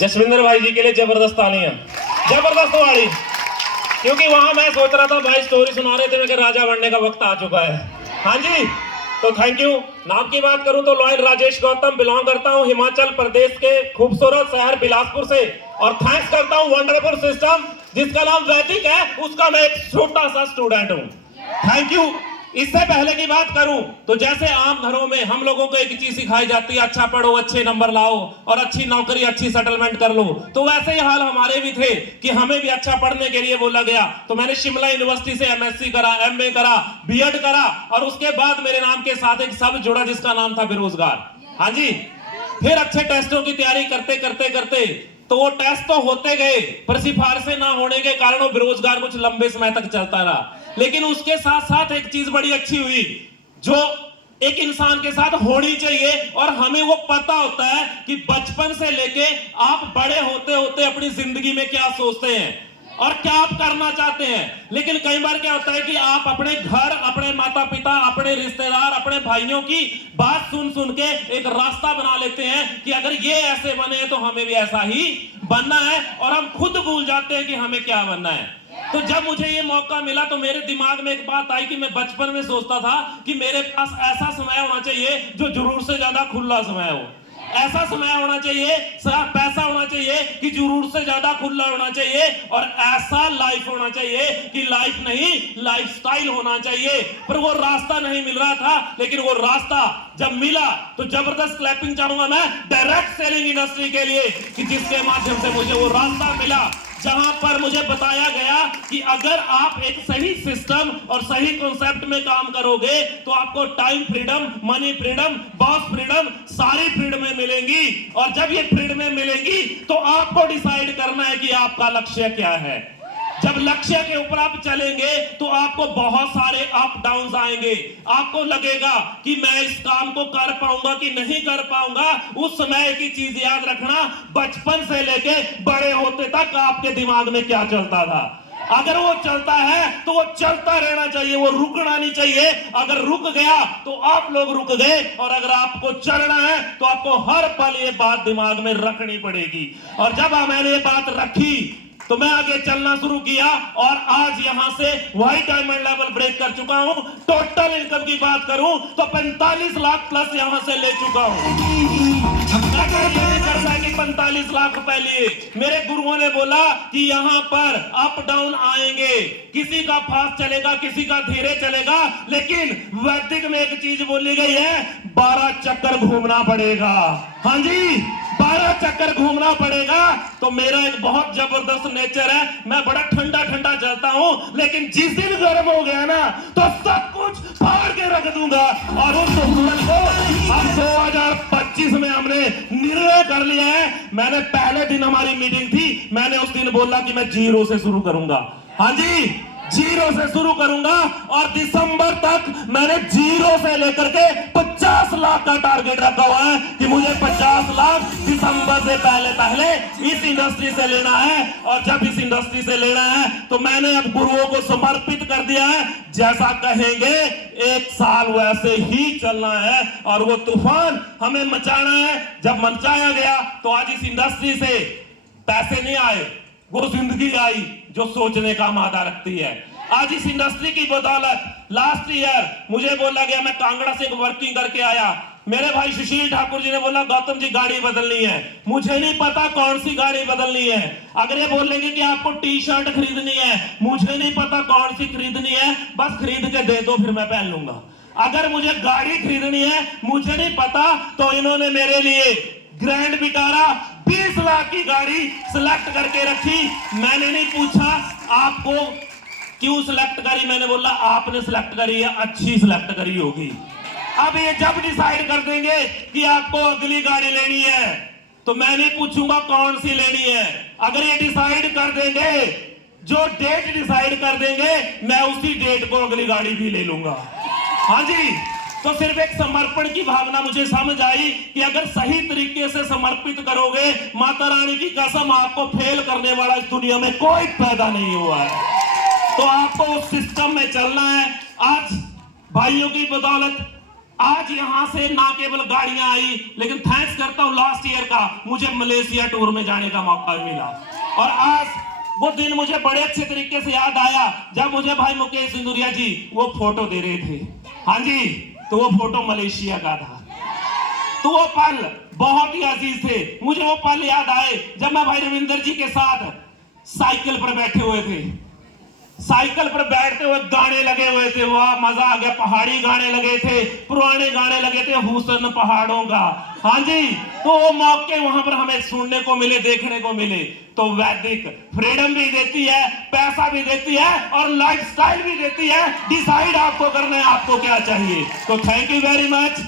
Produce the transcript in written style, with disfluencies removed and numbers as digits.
जसविंदर भाई जी के लिए जबरदस्त तालियां, जबरदस्त वाली, क्योंकि वहां मैं सोच रहा था भाई स्टोरी सुना रहे थे मैं कि राजा बनने का वक्त आ चुका है। हाँ जी, तो थैंक यू। नाम की बात करूं तो लॉयल राजेश गौतम, बिलोंग करता हूं हिमाचल प्रदेश के खूबसूरत शहर बिलासपुर से, और थैंक्स करता हूं वंडरफुल सिस्टम जिसका नाम वैदिक है, उसका मैं एक छोटा सा स्टूडेंट हूं। Thank you. इससे पहले की बात करूं तो जैसे आम घरों में हम लोगों को एक चीज सिखाई जाती है, अच्छा पढ़ो, अच्छे नंबर लाओ और अच्छी नौकरी, अच्छी सेटलमेंट कर लो, तो वैसे ही हाल हमारे भी थे कि हमें भी अच्छा पढ़ने के लिए बोला गया। तो मैंने शिमला यूनिवर्सिटी से एमएससी करा, एमए करा, बीएड करा, और उसके बाद मेरे नाम के साथ एक शब्द जुड़ा जिसका नाम था बेरोजगार। हाँ जी, फिर अच्छे टेस्टों की तैयारी करते करते करते तो वो टेस्ट तो होते गए, पर सिफारिशें ना होने के कारण वो बेरोजगार कुछ लंबे समय तक चलता रहा। लेकिन उसके साथ साथ एक चीज बड़ी अच्छी हुई जो एक इंसान के साथ होनी चाहिए, और हमें वो पता होता है कि बचपन से लेके आप बड़े होते होते अपनी जिंदगी में क्या सोचते हैं और क्या आप करना चाहते हैं। लेकिन कई बार क्या होता है कि आप अपने घर, अपने माता पिता, अपने रिश्तेदार, अपने भाइयों की बात सुन सुन के एक रास्ता बना लेते हैं कि अगर ये ऐसे बने तो हमें भी ऐसा ही बनना है, और हम खुद भूल जाते हैं कि हमें क्या बनना है। तो जब मुझे ये मौका मिला तो मेरे दिमाग में एक बात आई कि मैं बचपन में सोचता था कि मेरे पास ऐसा समय होना चाहिए जो जरूर से ज्यादा खुला समय हो, ऐसा समय होना चाहिए, पैसा होना चाहिए कि जरूर से ज्यादा खुला होना चाहिए, और ऐसा लाइफ होना चाहिए कि लाइफ नहीं लाइफस्टाइल होना चाहिए। पर वो रास्ता नहीं मिल रहा था, लेकिन वो रास्ता जब मिला तो जबरदस्त क्लैपिंग चाहूंगा मैं डायरेक्ट सेलिंग इंडस्ट्री के लिए कि जिसके माध्यम से मुझे वो रास्ता मिला जहां पर मुझे बताया गया कि अगर आप एक सही सिस्टम और सही कॉन्सेप्ट में काम करोगे तो आपको time freedom, money freedom, boss freedom, सारी फ्रीडमें मिलेंगी। और जब ये फ्रीडमें मिलेंगी तो आपको डिसाइड करना है कि आपका लक्ष्य क्या है। जब लक्ष्य के ऊपर आप चलेंगे तो आपको बहुत सारे अप डाउन आएंगे, आपको लगेगा कि मैं इस काम को कर पाऊंगा कि नहीं कर पाऊंगा। उस समय की चीज याद रखना, बचपन से लेके बड़े होते तक आपके दिमाग में क्या चलता था। अगर वो चलता है तो वो चलता रहना चाहिए, वो रुकना नहीं चाहिए। अगर रुक गया तो आप लोग रुक गए, और अगर आपको चलना है तो आपको हर पल ये बात दिमाग में रखनी पड़ेगी। और जब मैंने ये बात रखी तो मैं आगे चलना शुरू किया, और आज यहां से व्हाइट डायमंड लेवल ब्रेक कर चुका हूं। टोटल इनकम की बात करूं तो 45 लाख प्लस यहां से ले चुका हूं। करता है कि 45 लाख रुपए लिए। मेरे गुरुओं ने बोला कि यहां पर अप डाउन आएंगे, किसी का फास्ट चलेगा, किसी का धीरे चलेगा, लेकिन वैदिक में एक चीज बोली गई है, 12 चक्कर घूमना पड़ेगा। हाँ जी, 12 चक्कर घूमना पड़ेगा। तो मेरा एक बहुत जबरदस्त नेचर है, मैं बड़ा ठंडा ठंडा चलता हूं, लेकिन जिस दिन गर्म हो गया ना तो सब कुछ फाड़ के रख दूंगा। और उस हुकूमत को अब 2025 में हमने निर्णय कर लिया है। मैंने पहले दिन हमारी मीटिंग थी, मैंने उस दिन बोला कि मैं जीरो से शुरू करूंगा। हाँ जी, जीरो से शुरू करूंगा, और दिसंबर तक मैंने जीरो से लेकर के 50 लाख का टारगेट रखा हुआ है कि मुझे 50 लाख दिसंबर से पहले पहले इस इंडस्ट्री से लेना है। और जब इस इंडस्ट्री से लेना है तो मैंने अब गुरुओं को समर्पित कर दिया है, जैसा कहेंगे 1 साल वैसे ही चलना है, और वो तूफान हमें मचाना है। जब मचाया गया तो आज इस इंडस्ट्री से पैसे नहीं आए, वो जिंदगी आई जो सोचने का मादा रखती है। आज इस इंडस्ट्री की बदौलत लास्ट ईयर मुझे बोला गया, मैं कांगड़ा से एक वर्किंग करके आया, मेरे भाई सुशील ठाकुर जी ने बोला गौतम जी गाड़ी बदलनी है। मुझे नहीं पता कौन सी गाड़ी बदलनी है। अगर ये बोलेंगे कि आपको टी शर्ट खरीदनी है, मुझे नहीं पता कौन सी खरीदनी है, बस खरीद के दे दो फिर मैं पहन लूंगा। अगर मुझे गाड़ी खरीदनी है, मुझे नहीं पता, तो इन्होंने मेरे लिए ग्रैंड विटारा 20 लाख की गाड़ी सिलेक्ट करके रखी। मैंने नहीं पूछा आपको क्यों सिलेक्ट करी, मैंने बोला आपने सिलेक्ट करी है, अच्छी सिलेक्ट करी होगी। अब ये जब डिसाइड कर देंगे कि आपको अगली गाड़ी लेनी है तो मैं नहीं पूछूंगा कौन सी लेनी है। अगर ये डिसाइड कर देंगे, जो डेट डिसाइड कर देंगे, मैं उसी डेट को अगली गाड़ी भी ले लूंगा। हाँ जी, तो सिर्फ एक समर्पण की भावना मुझे समझ आई कि अगर सही तरीके से समर्पित करोगे, माता रानी की कसम, आपको फेल करने वाला इस दुनिया में कोई पैदा नहीं हुआ है। तो आपको उस सिस्टम में चलना है। आज भाइयों की बदौलत आज यहां से ना केवल गाड़ियां आई, लेकिन थैंक्स करता हूं लास्ट ईयर का, मुझे मलेशिया टूर में जाने का मौका मिला। और आज वो दिन मुझे बड़े अच्छे तरीके से याद आया जब मुझे भाई मुकेश सिंदूरिया जी वो फोटो दे रहे थे। हाँ जी, तो वो फोटो मलेशिया का था। तो वो पल बहुत ही अजीज थे। मुझे वो पल याद आए जब मैं भाई रविंदर जी के साथ साइकिल पर बैठे हुए थे, साइकिल पर बैठते हुए गाने लगे हुए थे, वाह मजा आ गया। पहाड़ी गाने लगे थे, पुराने गाने लगे थे, हुसन पहाड़ों का। हाँ जी, तो वो मौके वहां पर हमें सुनने को मिले, देखने को मिले। तो वैदिक फ्रीडम भी देती है, पैसा भी देती है और लाइफस्टाइल भी देती है। डिसाइड आपको करना है आपको क्या चाहिए। तो थैंक यू वेरी मच।